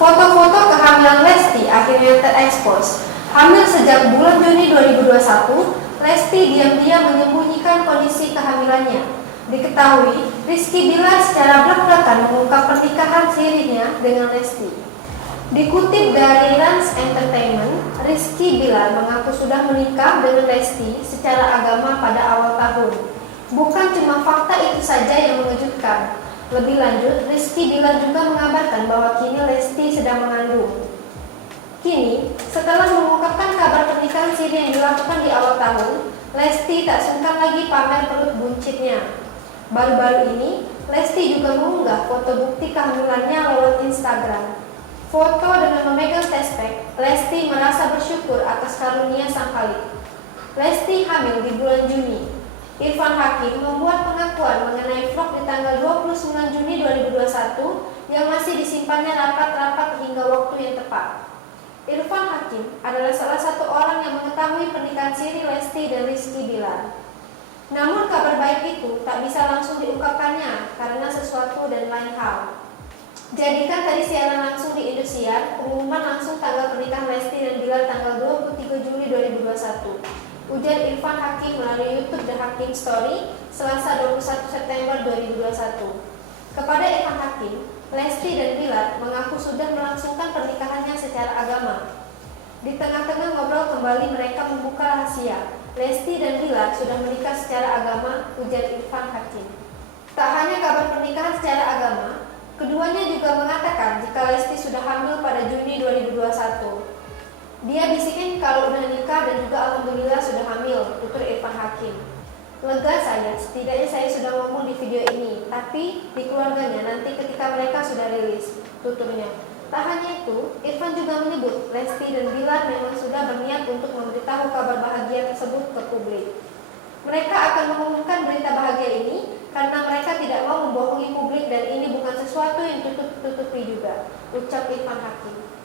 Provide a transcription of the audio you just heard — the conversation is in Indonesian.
Foto-foto kehamilan Lesti akhirnya terekspos. Hamil sejak bulan Juni 2021, Lesti diam-diam menyembunyikan kondisi kehamilannya. Diketahui, Rizky Bilar secara belak-belakan mengungkap pernikahan sirinya dengan Lesti. Dikutip dari Rans Entertainment, Rizky Bilar mengaku sudah menikah dengan Lesti secara agama pada awal tahun. Bukan cuma fakta itu saja yang mengejutkan. Lebih lanjut, Rizky Bilar juga mengabarkan bahwa kini Lesti sedang mengandung. Kini, setelah mengungkapkan kabar pernikahan siri yang dilakukan di awal tahun, Lesti tak sungkan lagi pamer perut buncitnya. Baru-baru ini, Lesti juga mengunggah foto bukti kehamilannya lewat Instagram. Foto dengan memegang test pack, Lesti merasa bersyukur atas karunia sang Khalik. Lesti hamil di bulan Juni. Irfan Hakim membuat pengakuan mengenai vlog di tanggal 29 Juni 2021 yang masih disimpannya rapat-rapat hingga waktu yang tepat. Irfan Hakim adalah salah satu orang yang mengetahui pernikahan siri Lesti dan Rizky Bilar. Namun kabar baik itu tak bisa langsung diungkapkannya karena sesuatu dan lain hal. Jadikan tadi siaran langsung di Indosiar, pengumuman langsung tanggal pernikahan Lesti dan Bilar tanggal 23 Juli 2021. Ujar Irfan Hakim melalui YouTube The Hakim Story, Selasa 21 September 2021. Kepada Irfan Hakim, Lesti dan Bilar mengaku sudah melangsungkan pernikahannya secara agama. Di tengah-tengah ngobrol kembali mereka membuka rahasia. Lesti dan Bilar sudah menikah secara agama, ujar Irfan Hakim. Tak hanya kabar pernikahan secara agama, keduanya juga mengatakan jika Lesti sudah hamil pada Juni 2021. Dia bisikin kalau udah nikah dan juga alhamdulillah sudah hamil, tutur Irfan Hakim. Lega saya, setidaknya saya sudah ngomong di video ini, tapi di keluarganya nanti ketika mereka sudah rilis, tuturnya. Tak hanya itu, Irfan juga menyebut Lesti dan Bilar memang sudah berniat untuk memberitahu kabar bahagia tersebut ke publik. Mereka akan mengumumkan berita bahagia ini karena mereka tidak mau membohongi publik dan ini bukan sesuatu yang tutup-tutupi juga, ucap Irfan Hakim.